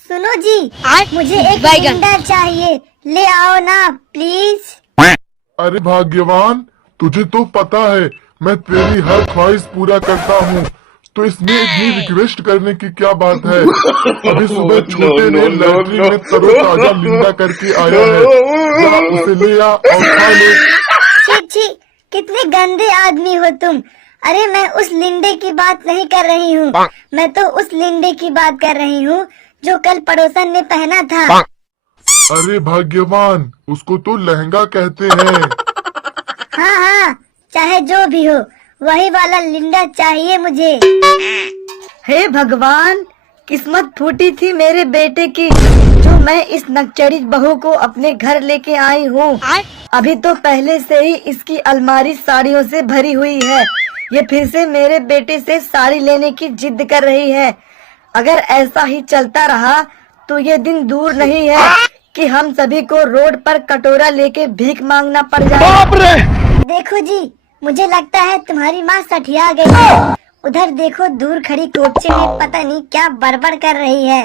सुनो जी, मुझे एक लिंडा चाहिए, ले आओ ना प्लीज। अरे भाग्यवान, तुझे तो पता है मैं तेरी हर ख्वाहिश पूरा करता हूँ, तो इसमें इतनी रिक्वेस्ट करने की क्या बात है। अभी सुबह छोटे ने लैट्रिन में तरोताजा लिंडा करके आया है, जा उसे ले आ और खा ले। छी छी, कितने गंदे आदमी हो तुम। अरे मैं उस लिंडे की बात नहीं कर रही हूँ, मैं तो उस लिंडे की बात कर रही हूँ जो कल पड़ोसन ने पहना था। अरे भाग्यवान, उसको तो लहंगा कहते हैं। हाँ हाँ, चाहे जो भी हो, वही वाला लिंडा चाहिए मुझे। हे भगवान, किस्मत फूटी थी मेरे बेटे की, जो मैं इस नकचरी बहू को अपने घर लेके आई हूँ। अभी तो पहले से ही इसकी अलमारी साड़ियों से भरी हुई है, ये फिर से मेरे बेटे से साड़ी लेने की जिद कर रही है। अगर ऐसा ही चलता रहा तो ये दिन दूर नहीं है कि हम सभी को रोड पर कटोरा लेके भीख मांगना पड़ जाए। देखो जी, मुझे लगता है तुम्हारी माँ सठिया गई है। उधर देखो, दूर खड़ी कोपचे में पता नहीं क्या बड़बड़ कर रही है।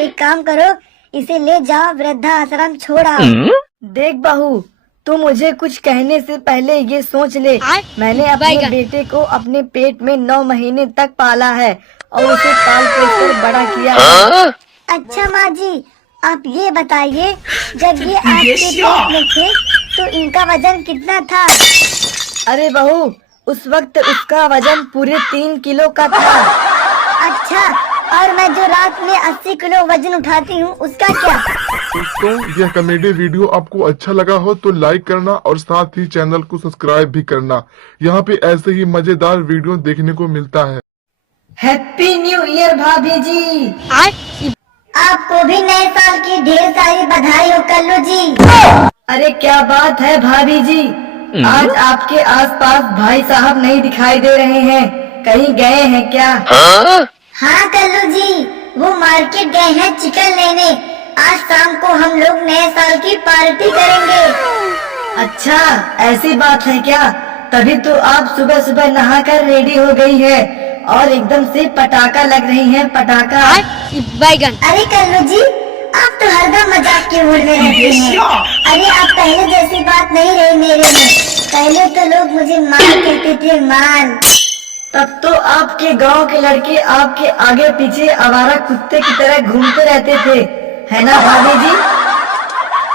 एक काम करो, इसे ले जाओ वृद्धा आश्रम छोड़ा। देख बहू, तू मुझे कुछ कहने से पहले ये सोच ले, मैंने अपने बेटे को अपने पेट में 9 महीने तक पाला है और उसे पाल पोस कर बड़ा किया है। अच्छा माँ जी, आप ये बताइए, जब ये आपके पेट में थे तो इनका वजन कितना था? अरे बहू, उस वक्त उसका वजन पूरे 3 किलो का था। अच्छा, और मैं जो रात में 80 किलो वजन उठाती हूँ, उसका क्या? दोस्तों, यह कॉमेडी वीडियो आपको अच्छा लगा हो तो लाइक करना और साथ ही चैनल को सब्सक्राइब भी करना। यहाँ पे ऐसे ही मजेदार वीडियो देखने को मिलता है। हैप्पी न्यू ईयर भाभी जी। आपको भी नए साल की ढेर सारी बधाई हो कल्लू जी। अरे क्या बात है भाभी जी, आज आपके आसपास भाई साहब नहीं दिखाई दे रहे हैं, कहीं गए हैं क्या? हाँ कल्लू जी, वो मार्केट गए हैं चिकन लेने। आज शाम को हम लोग नए साल की पार्टी करेंगे। अच्छा, ऐसी बात है क्या? तभी तो आप सुबह सुबह नहाकर रेडी हो गई है और एकदम से पटाखा लग रही है, पटाखा। बैगन। अरे कल्लू जी, आप तो हरदम मजाक के मूड में रहते हैं। अरे आप पहले जैसी बात नहीं रही मेरे में। पहले तो लोग मुझे माल कहते थे, माल। तब तो आपके गांव के लड़के आपके आगे पीछे आवारा कुत्ते की तरह घूमते रहते थे, है ना भाभी जी?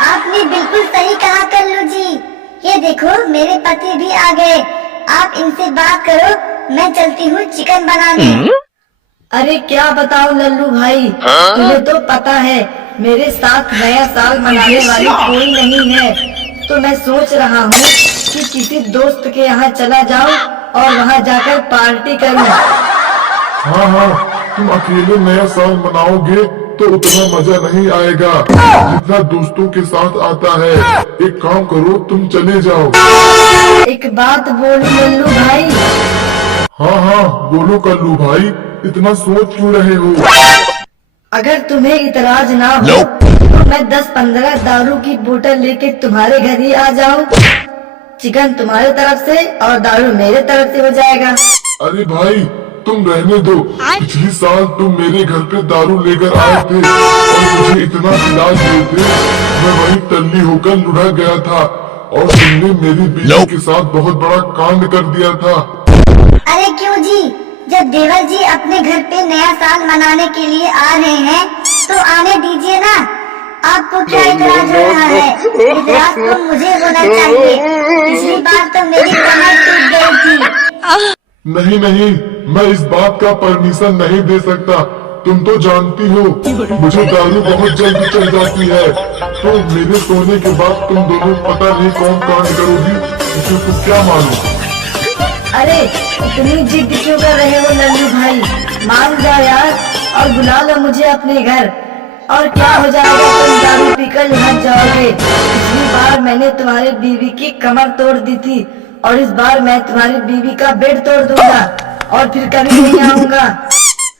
आपने बिल्कुल सही कहा कल्लू जी। ये देखो, मेरे पति भी आ गए। आप इनसे बात करो, मैं चलती हूँ चिकन बनाने। अरे क्या बताऊं लल्लू भाई, तुम्हें तो पता है मेरे साथ नया साल मनाने वाली कोई नहीं है, तो मैं सोच रहा हूँ कि किसी दोस्त के यहाँ चला जाऊं और वहाँ जाकर पार्टी करूं। हाँ हाँ, तुम अकेले नया साल मनाओगे तो उतना मजा नहीं आएगा जितना दोस्तों के साथ आता है। एक काम करो, तुम चले जाओ। एक बात बोलूं लल्लू भाई? हाँ हाँ, बोलो कल्लू भाई, इतना सोच क्यों रहे हो? अगर तुम्हें इतराज ना हो तो मैं 10-15 दारू की बोतल लेके तुम्हारे घर ही आ जाऊं। चिकन तुम्हारे तरफ से और दारू मेरे तरफ से हो जाएगा। अरे भाई, तुम रहने दो। पिछले साल तुम मेरे घर पे दारू लेकर आए थे और मुझे इतना पिला दिए थे, मैं वही टल्ली होकर लुढ़ा गया था और तुमने मेरी बीवी के साथ बहुत बड़ा कांड कर दिया था। अरे क्यों जी, जब देवर जी अपने घर पे नया साल मनाने के लिए आ रहे हैं तो आने दीजिए ना। आपको क्या इतराज हो रहा है? इतराज तो मुझे होना चाहिए। पिछली बार तो मेरी कमर टूट गई थी। नहीं नहीं, मैं इस बात का परमिशन नहीं दे सकता। तुम तो जानती हो मुझे दारू बहुत जल्दी चढ़ जाती है, तो मेरे सोने के बाद तुम दोनों पता नहीं कौन कांड करोगी, इसे तुम क्या मालूम। अरे इतनी जिद क्यों कर रहे हो लल्लू भाई? मान जाओ यार और बुला लो मुझे अपने घर, और क्या हो जाएगा, तुम दारू पीकर लग जाओगे। पिछली बार मैंने तुम्हारी बीवी की कमर तोड़ दी थी और इस बार मैं तुम्हारी बीवी का बेड तोड़ दूंगा और फिर कभी नहीं आऊंगा।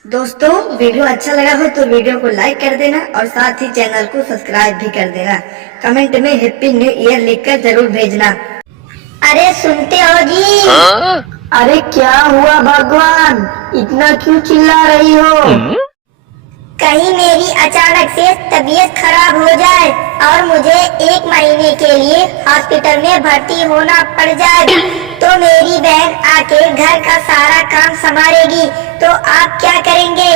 दोस्तों, वीडियो अच्छा लगा हो तो वीडियो को लाइक कर देना और साथ ही चैनल को सब्सक्राइब भी कर देना। कमेंट में हैप्पी न्यू ईयर लिखकर जरूर भेजना। अरे सुनते हो जी? अरे क्या हुआ भगवान, इतना क्यों चिल्ला रही हो? कहीं मेरी अचानक से तबीयत खराब हो जाए और मुझे 1 महीने के लिए हॉस्पिटल में भर्ती होना पड़ जाए तो मेरी बहन आके घर का सारा काम संभालेगी, तो आप क्या करेंगे?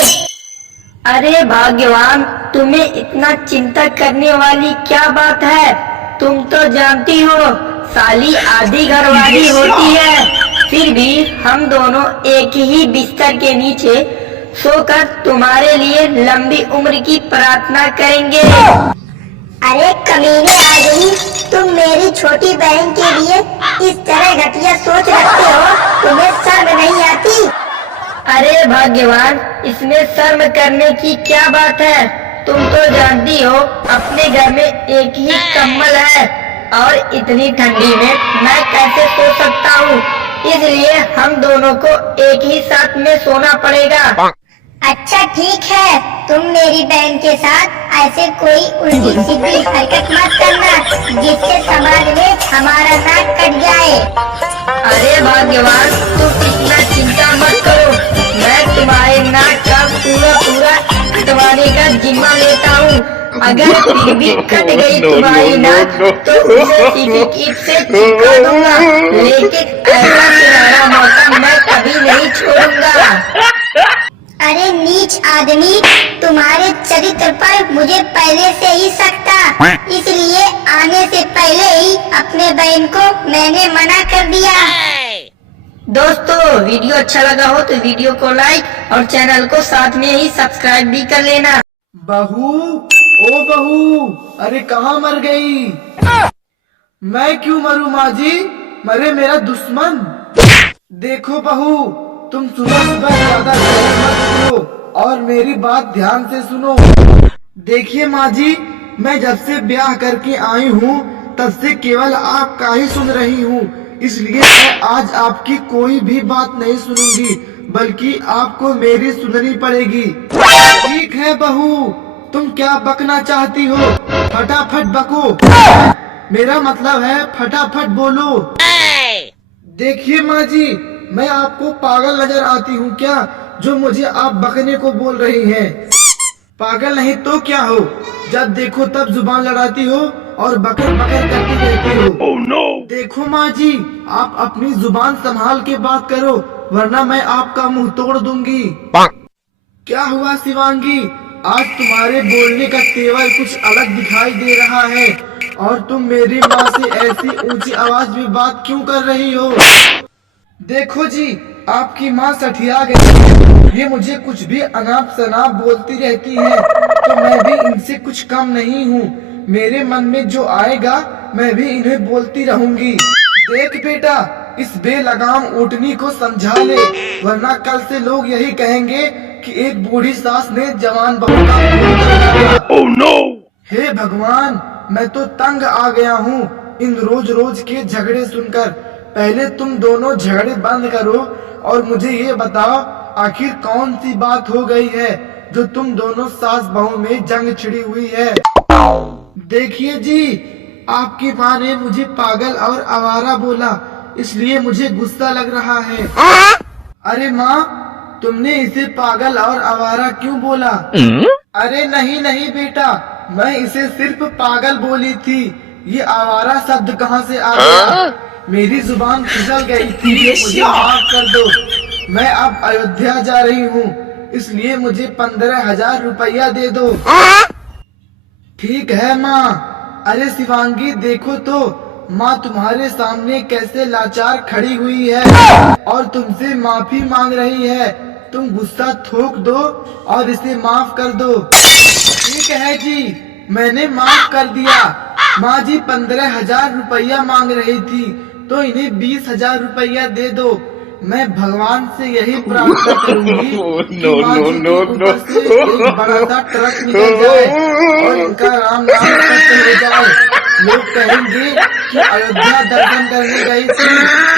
अरे भाग्यवान, तुम्हें इतना चिंता करने वाली क्या बात है? तुम तो जानती हो साली आधी घरवाली होती है, फिर भी हम दोनों एक ही बिस्तर के नीचे सोकर तुम्हारे लिए लंबी उम्र की प्रार्थना करेंगे। अरे कमीने आदमी, तुम मेरी छोटी बहन के लिए इस तरह घटिया सोच रखते हो, तुम्हें शर्म नहीं आती? अरे भाग्यवान, इसमें शर्म करने की क्या बात है? तुम तो जानती हो अपने घर में एक ही कंबल है और इतनी ठंडी में मैं कैसे सो सकता हूँ, इसलिए हम दोनों को एक ही साथ में सोना पड़ेगा। अच्छा ठीक है, तुम मेरी बहन के साथ ऐसे कोई उल्टी सीधी हरकत मत करना जिससे समाज में हमारा नाक कट जाए। अरे भाग्यवान, तुम इतना चिंता मत करो, मैं तुम्हारे नाक का पूरा कटवाने का जिम्मा लेता हूँ। अगर फिर भी कट गई तुम्हारी नाक तो उसे सीधी से चिपका दूंगा, लेकिन ऐसा सुनहरा मौका मैं कभी नहीं छोड़ूंगा। अरे नीच आदमी, तुम्हारे चरित्र पर मुझे पहले से ही शक था, इसलिए आने से पहले ही अपने बहन को मैंने मना कर दिया। दोस्तों, वीडियो अच्छा लगा हो तो वीडियो को लाइक और चैनल को साथ में ही सब्सक्राइब भी कर लेना। बहू, ओ बहू, अरे कहाँ मर गई? मैं क्यों मरूं माँ जी, मरे मेरा दुश्मन। देखो बहू, तुम सुबह सुबह ज्यादा जल्दी मत करो और मेरी बात ध्यान से सुनो। देखिए माँ जी, मैं जब से ब्याह करके आई हूँ तब से केवल आपका ही सुन रही हूँ, इसलिए मैं आज आपकी कोई भी बात नहीं सुनूंगी, बल्कि आपको मेरी सुननी पड़ेगी। ठीक है बहू, तुम क्या बकना चाहती हो? फटाफट बको, मेरा मतलब है फटाफट बोलो। देखिए माँ जी, मैं आपको पागल नजर आती हूँ क्या, जो मुझे आप बकने को बोल रही हैं? पागल नहीं तो क्या हो, जब देखो तब जुबान लड़ाती हो और बकर बकर करती रहती हो। oh, no! देखो माँ जी, आप अपनी जुबान संभाल के बात करो, वरना मैं आपका मुंह तोड़ दूंगी। क्या हुआ शिवांगी, आज तुम्हारे बोलने का तेवर कुछ अलग दिखाई दे रहा है, और तुम मेरी माँ से ऐसी ऊंची आवाज में बात क्यों कर रही हो? देखो जी, आपकी माँ सठिया गई, ये मुझे कुछ भी अनाप शनाप बोलती रहती है, तो मैं भी इनसे कुछ कम नहीं हूँ। मेरे मन में जो आएगा मैं भी इन्हें बोलती रहूंगी। देख बेटा, इस बेलगाम ऊँटनी को समझा ले, वरना कल से लोग यही कहेंगे कि एक बूढ़ी सास ने जवान बहू का खून कर दिया। oh, no! हे भगवान, मैं तो तंग आ गया हूँ इन रोज रोज के झगड़े सुनकर। पहले तुम दोनों झगड़े बंद करो और मुझे ये बताओ, आखिर कौन सी बात हो गई है जो तुम दोनों सास बहू में जंग छिड़ी हुई है? देखिए जी, आपकी माँ ने मुझे पागल और आवारा बोला, इसलिए मुझे गुस्सा लग रहा है। अरे माँ, तुमने इसे पागल और आवारा क्यों बोला? अरे नहीं नहीं बेटा, मैं इसे सिर्फ पागल बोली थी, ये आवारा शब्द कहाँ से आ गया? मेरी जुबान फिसल गई थी, मुझे माफ कर दो। मैं अब अयोध्या जा रही हूँ, इसलिए मुझे 15,000 रुपया दे दो। ठीक है माँ। अरे शिवांगी, देखो तो माँ तुम्हारे सामने कैसे लाचार खड़ी हुई है और तुमसे माफी मांग रही है। तुम गुस्सा थोक दो और इसे माफ कर दो। ठीक है जी, मैंने माफ कर दिया। माँ जी 15,000 रुपया मांग रही थी, तो इन्हें 20,000 रुपया दे दो। मैं भगवान से यही प्रार्थना करूंगी कि माँ जी के ऊपर से एक बड़ा सा ट्रक निकल जाए और इनका राम नाम सत्य हो जाए। लोग कहेंगे कि अयोध्या दर्शन करने गई थी,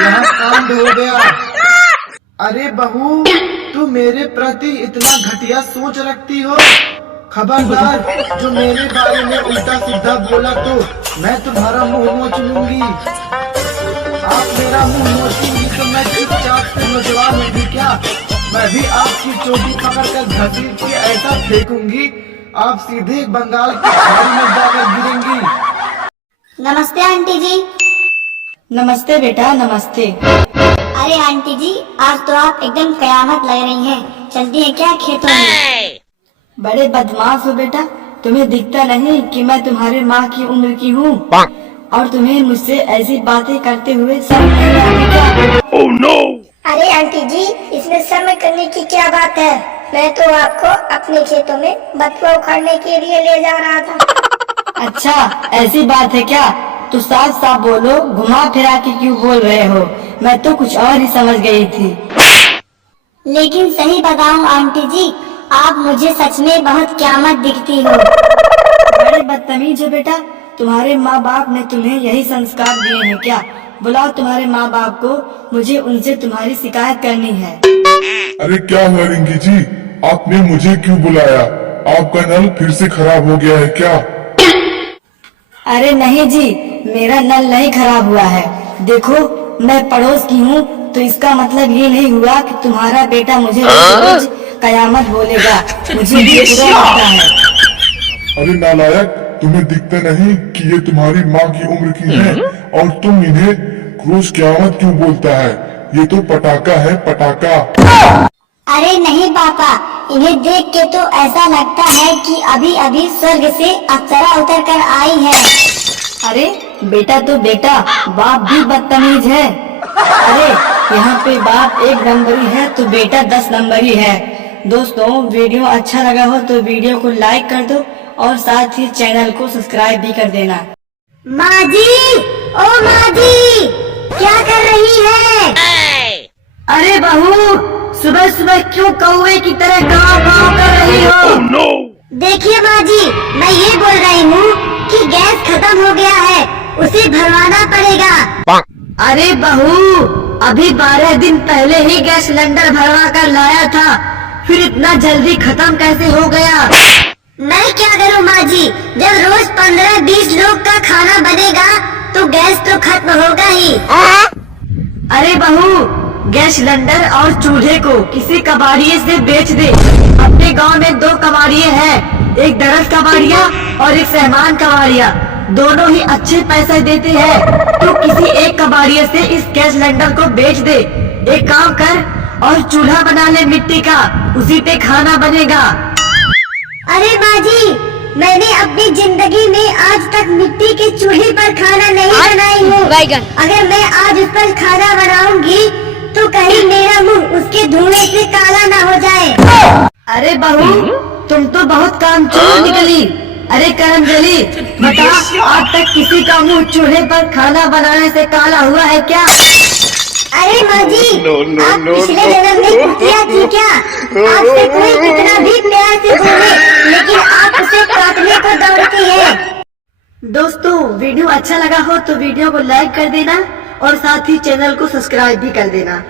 यहाँ कांड हो गया। अरे बहू, तू मेरे प्रति इतना घटिया सोच रखती हो? खबरदार, जो मेरे बारे में उल्टा सीधा बोला तो मैं तुम्हारा मुंह नोच लूंगी। आप मेरा मुंह नोचेंगी तो मैं चुपचाप से नोचवा लूंगी क्या? मैं भी आपकी चोटी पकड़कर घसीट के ऐसा फेंकूंगी, आप सीधे बंगाल की खाड़ी में जाकर गिरेंगी। नमस्ते आंटी जी। नमस्ते बेटा, नमस्ते। अरे आंटी जी, आज तो आप एकदम कयामत लग रही हैं। चलती हैं क्या खेतों में? बड़े बदमाश हो बेटा, तुम्हें दिखता नहीं कि मैं तुम्हारे माँ की उम्र की हूँ? और तुम्हें मुझसे ऐसी बातें करते हुए शर्म नहीं आती क्या? Oh no! अरे आंटी जी, इसमें शर्म करने की क्या बात है? मैं तो आपको अपने खेतों में बथुआ उखाड़ने के लिए ले जा रहा था। अच्छा, ऐसी बात है क्या? तो साफ साफ बोलो, घुमा फिरा के क्यों बोल रहे हो? मैं तो कुछ और ही समझ गई थी। लेकिन सही बताऊं आंटी जी, आप मुझे सच में बहुत क़यामत दिखती हो। बड़े बदतमीज हो बेटा, तुम्हारे माँ बाप ने तुम्हें यही संस्कार दिए हैं क्या? बुलाओ तुम्हारे माँ बाप को, मुझे उनसे तुम्हारी शिकायत करनी है। अरे क्या हुआ रिंकी जी, आपने मुझे क्यों बुलाया? आपका नल फिर से खराब हो गया है क्या? अरे नहीं जी, मेरा नल नहीं खराब हुआ है। देखो, मैं पड़ोस की हूँ, तो इसका मतलब ये नहीं हुआ कि तुम्हारा बेटा मुझे रोज कयामत बोलेगा। मुझे ये बुरा लगता है। अरे नालायक, तुम्हें दिखता नहीं कि ये तुम्हारी माँ की उम्र की है और तुम इन्हें रोज क़यामत क्यों बोलता है? ये तो पटाखा है, पटाखा। अरे नहीं पापा, इन्हें देख के तो ऐसा लगता है कि अभी अभी स्वर्ग से अप्सरा उतर कर आई है। अरे बेटा तो बेटा, बाप भी बदतमीज है। अरे यहाँ पे बाप 1 नंबरी है तो बेटा 10 नंबरी है। दोस्तों, वीडियो अच्छा लगा हो तो वीडियो को लाइक कर दो और साथ ही चैनल को सब्सक्राइब भी कर देना। माँ जी, ओ माँ जी, क्या कर रही है? अरे बहू, सुबह सुबह क्यों कौवे की तरह गाँव गाँव कर रही हो? Oh no! देखिए माँ जी, मैं ये बोल रही हूँ कि गैस खत्म हो गया है, उसे भरवाना पड़ेगा। अरे बहू, अभी 12 दिन पहले ही गैस सिलेंडर भरवा कर लाया था, फिर इतना जल्दी खत्म कैसे हो गया? मैं क्या करूँ माँ जी, जब रोज 15-20 लोग का खाना बनेगा तो गैस तो खत्म होगा ही। अरे बहू, गैस सिलेंडर और चूल्हे को किसी कबाड़िए से बेच दे। अपने गांव में 2 कबाड़िए हैं, एक दरस कबाड़िया और एक सहमान कबाड़िया। दोनों ही अच्छे पैसे देते हैं, तो किसी एक कबाड़िए से इस गैस सिलेंडर को बेच दे। एक काम कर और चूल्हा बना ले मिट्टी का, उसी पे खाना बनेगा। अरे माँ जी, मैंने अपनी जिंदगी में आज तक मिट्टी के चूल्हे पर खाना नहीं बनाई हूँ। अगर मैं आज उस पर खाना बनाऊंगी तो कहीं मेरा मुंह उसके धुएं से काला ना हो जाए। अरे बहू, तुम तो बहुत कामचोर निकली। अरे करमजली, बता, आज तक किसी का मुंह चूल्हे पर खाना बनाने से काला हुआ है क्या? अरे माँ जी, No, no, आप no, पिछले no. जन्म में कुतिया थी क्या? आपसे कोई कितना भी प्यार से बोले, लेकिन आप उसे काटने को दौड़ती है। दोस्तों, वीडियो अच्छा लगा हो तो वीडियो को लाइक कर देना और साथ ही चैनल को सब्सक्राइब भी कर देना।